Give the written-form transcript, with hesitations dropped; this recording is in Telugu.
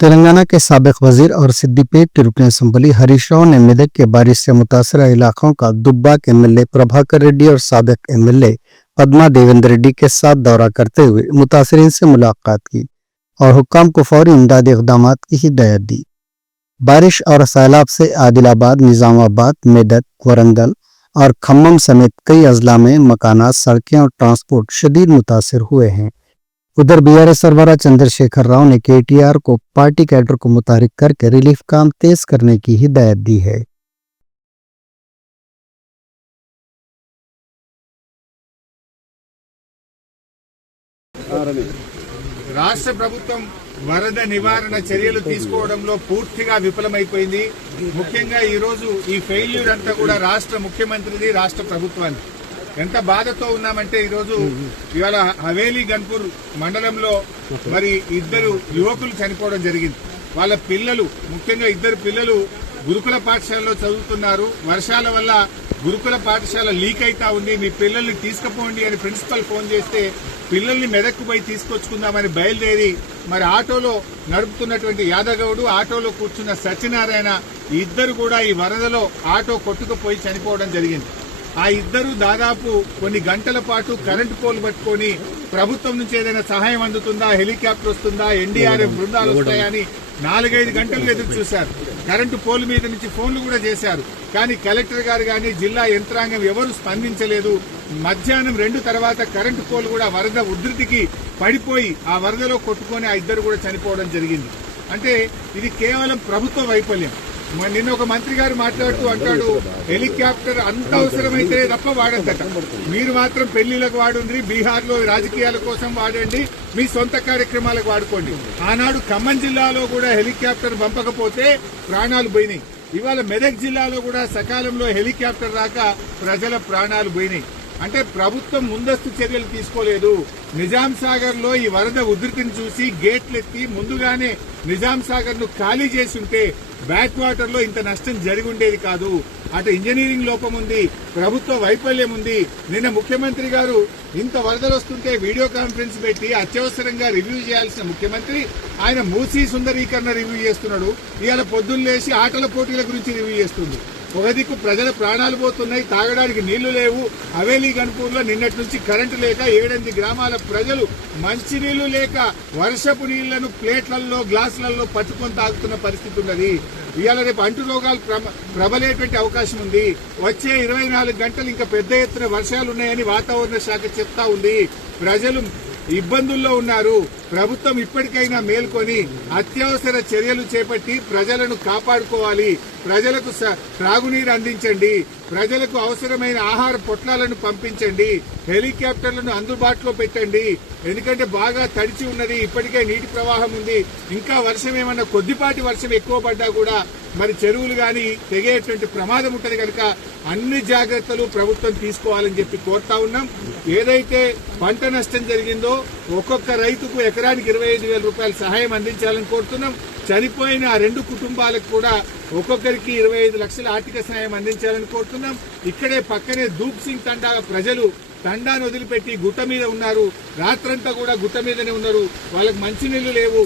तेलंगाना के साबिक वजीर और सिद्दीपेट रुकन असम्बली हरीश राव ने मेदक के बारिश से मुतासरा इलाकों का दुब्बाक एमएलए प्रभाकर रेड्डी और साबिक एमएलए पद्मा देवेंद्र रेड्डी के साथ दौरा करते हुए मुतासरीन से मुलाकात की और हुक्काम को फौरी इमदादी इक़दामात की हिदायत दी। बारिश और सैलाब से आदिलाबाद, निजामाबाद, मेदक, वरंगल और खम्मम समेत कई अजला में मकानात, सड़कें और ट्रांसपोर्ट शदीद मुतासर हुए हैं। उधर बीआरएस सरबराह चंद्रशेखर राव ने केटीआर को पार्टी कैडर को मुतारिक करके रिलीफ काम तेज करने की हिदायत दी है। రాష్ట్ర ప్రభుత్వం వరద నివారణ చర్యలు తీసుకోవడంలో పూర్తిగా విఫలమైపోయింది. ముఖ్యంగా ఈ రోజు ఈ ఫెయిల్యూర్ అంతా కూడా రాష్ట్ర ముఖ్యమంత్రిది, రాష్ట్ర ప్రభుత్వాన్ని. ఎంత బాధతో ఉన్నామంటే ఈరోజు ఇవాళ హవేలీ గన్పూర్ మండలంలో మరి ఇద్దరు యువకులు చనిపోవడం జరిగింది. వాళ్ళ పిల్లలు, ముఖ్యంగా ఇద్దరు పిల్లలు గురుకుల పాఠశాలలో చదువుతున్నారు. వర్షాల వల్ల గురుకుల పాఠశాల లీక్ అయితా ఉంది, మీ పిల్లల్ని తీసుకుపోండి అని ప్రిన్సిపల్ ఫోన్ చేస్తే పిల్లల్ని మెదక్కు పోయి తీసుకొచ్చుకుందామని బయలుదేరి మరి ఆటోలో నడుపుతున్నటువంటి యాదగౌడు, ఆటోలో కూర్చున్న సత్యనారాయణ ఇద్దరు కూడా ఈ వరదలో ఆటో కొట్టుకుపోయి చనిపోవడం జరిగింది. ఆ ఇద్దరు దాదాపు కొన్ని గంటల పాటు కరెంటు పోలు పట్టుకొని ప్రభుత్వం నుంచి ఏదైనా సహాయం అందుతుందా, హెలికాప్టర్ వస్తుందా, ఎన్డీఆర్ఎఫ్ బృందాలు వస్తాయని 4-5 గంటలు ఎదురు చూశారు. కరెంటు పోల్ మీద నుంచి ఫోన్లు కూడా చేశారు. కానీ కలెక్టర్ గారు కానీ జిల్లా యంత్రాంగం ఎవరు స్పందించలేదు. మధ్యాహ్నం 2 తర్వాత కరెంటు పోల్ కూడా వరద ఉధృతికి పడిపోయి ఆ వరదలో కొట్టుకొని ఆ ఇద్దరు కూడా చనిపోవడం జరిగింది. అంటే ఇది కేవలం ప్రభుత్వ వైఫల్యం. నిన్న ఒక మంత్రి గారు మాట్లాడుతూ అంటాడు, హెలికాప్టర్ అంత అవసరమైతే తప్ప వాడద్దట, మీరు మాత్రం పెళ్లిలకు వాడుండ్రి, బీహార్ లో రాజకీయాల కోసం వాడండి, మీ సొంత కార్యక్రమాలకు వాడుకోండి. ఆనాడు ఖమ్మం జిల్లాలో కూడా హెలికాప్టర్ పంపకపోతే ప్రాణాలు పోయినాయి. ఇవాళ మెదక్ జిల్లాలో కూడా సకాలంలో హెలికాప్టర్ రాక ప్రజల ప్రాణాలు పోయినాయి. అంటే ప్రభుత్వం ముందస్తు చర్యలు తీసుకోలేదు. నిజాం సాగర్ లో ఈ వరద ఉధృతిని చూసి గేట్లెత్తి ముందుగానే నిజాం సాగర్ ను ఖాళీ చేసి ఉంటే బ్యాక్ వాటర్ లో ఇంత నష్టం జరిగి ఉండేది కాదు. అటు ఇంజనీరింగ్ లోపం ఉంది, ప్రభుత్వ వైఫల్యం ఉంది. నిన్న ముఖ్యమంత్రి గారు ఇంత వరదలు వస్తుంటే వీడియో కాన్ఫరెన్స్ పెట్టి అత్యవసరంగా రివ్యూ చేయాల్సిన ముఖ్యమంత్రి ఆయన మూసీ సుందరీకరణ రివ్యూ చేస్తున్నాడు. ఇవాళ పొద్దున్న లేచి ఆటల పోటీల గురించి రివ్యూ చేస్తుంది. ఒక దిక్కు ప్రజల ప్రాణాలు పోతున్నాయి, తాగడానికి నీళ్లు లేవు. హవేలీ గన్పూర్ లో నిన్నటి నుంచి కరెంటు లేక 7-8 గ్రామాల ప్రజలు మంచినీళ్లు లేక వర్షపు నీళ్లను ప్లేట్లలో, గ్లాసులలో పట్టుకొని తాగుతున్న పరిస్థితి ఉన్నది. ఇవాళ రేపు అంటు రోగాలు ప్రబలేటువంటి అవకాశం ఉంది. వచ్చే 24 గంటలు ఇంకా పెద్ద ఎత్తున వర్షాలు ఉన్నాయని వాతావరణ శాఖ చెప్తా ఉంది. ప్రజలు ఇబ్బందుల్లో ఉన్నారు. ప్రభుత్వం ఇప్పటికైనా మేల్కొని అత్యవసర చర్యలు చేపట్టి ప్రజలను కాపాడుకోవాలి. ప్రజలకు త్రాగునీరు అందించండి, ప్రజలకు అవసరమైన ఆహార పొట్లాలను పంపించండి, హెలికాప్టర్లను అందుబాటులో పెట్టండి. ఎందుకంటే బాగా తడిచి ఉన్నది, ఇప్పటికే నీటి ప్రవాహం ఉంది. ఇంకా వర్షం ఏమన్నా కొద్దిపాటి వర్షం ఎక్కువ పడ్డా కూడా మరి చెరువులు గాని తెగేటువంటి ప్రమాదం ఉంటది కనుక అన్ని జాగ్రత్తలు ప్రభుత్వం తీసుకోవాలని చెప్పి కోరుతా ఉన్నాం. ఏదైతే పంట నష్టం జరిగిందో ఒక్కొక్క రైతుకు ఎకరానికి 25,000 రూపాయల సహాయం అందించాలని కోరుతున్నాం. చనిపోయిన ఆ 2 కుటుంబాలకు కూడా ఒక్కొక్కరికి 25 లక్షల ఆర్థిక సహాయం అందించాలని కోరుతున్నాం. ఇక్కడే పక్కనే దూప్ సింగ్ తండా ప్రజలు తండాను వదిలిపెట్టి గుట్ట మీద ఉన్నారు. రాత్రంతా కూడా గుట్ట మీదనే ఉన్నారు. వాళ్ళకి మంచినీళ్లు లేవు.